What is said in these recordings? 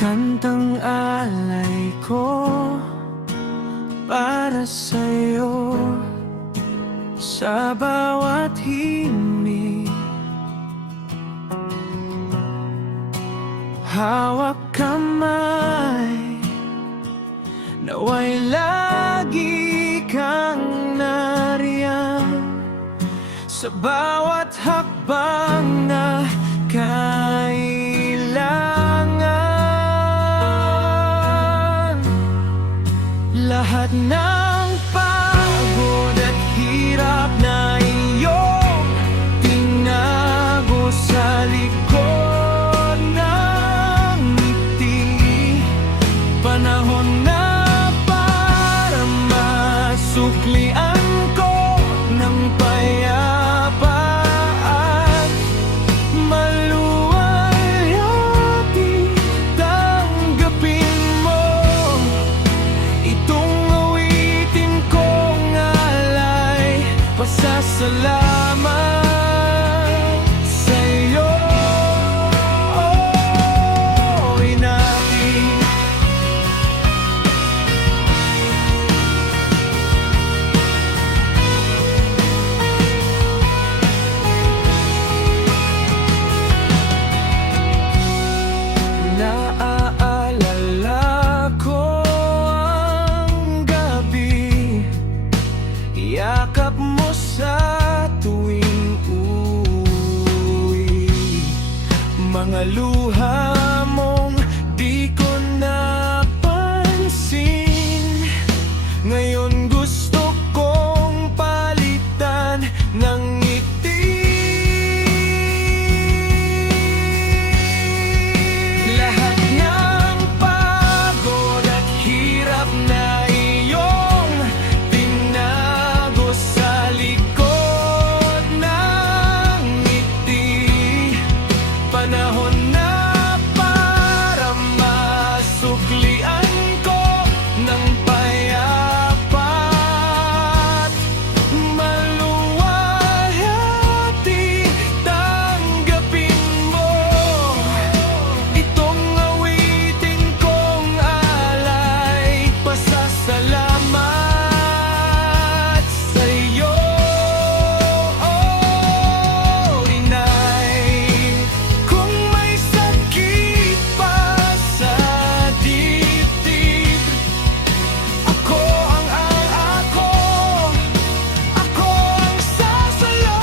Kantang alay ko para sa'yo sa bawat himig. Hawak kamay, naway lagi kang nariyan sa bawat hakbang na kailangan. Lahat ng pagod at hirap na iyong tinago sa likod ng ngiti, panahon na para masuklian ko ng payapa at maluwalhati. Tanggapin mo itong awitin kong alay, pasasalamat sa'yo, inati. Naaalala ko ang gabi, yakap mo sa tuwing uwi, mga luha mong di ko napansin. Ngayon gusto kong palitan ng ngiti. Lahat ng pagod at hirap na iyong tinago sa likod ng ngiti, panahon na para masuklian ko ng payapa at maluwalhati. Tanggapin mo itong awitin kong alay, pasasalamat sa'yo, inay. Kung may sakit pa sa dibdib, ako ang sasalo.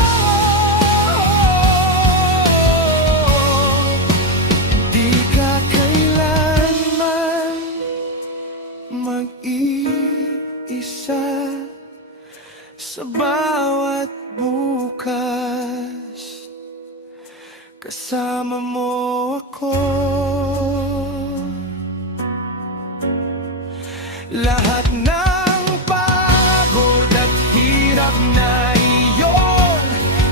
Di ka kailanman mag-iisa sa bawat bukas, kasama mo ako. Lahat ng pagod at hirap na iyong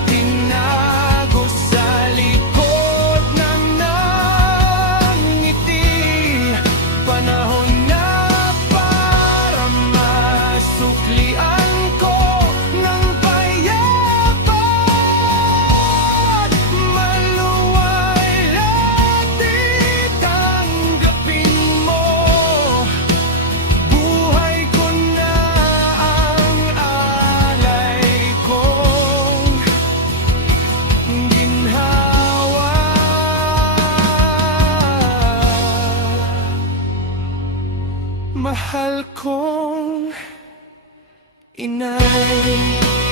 tinago sa likod ng ngiti, panahon na para masuklian ko ng payapa at maluwalhati. Tanggapin mo, buhay ko na ang alay kong ginhawa. Mahal kong inay.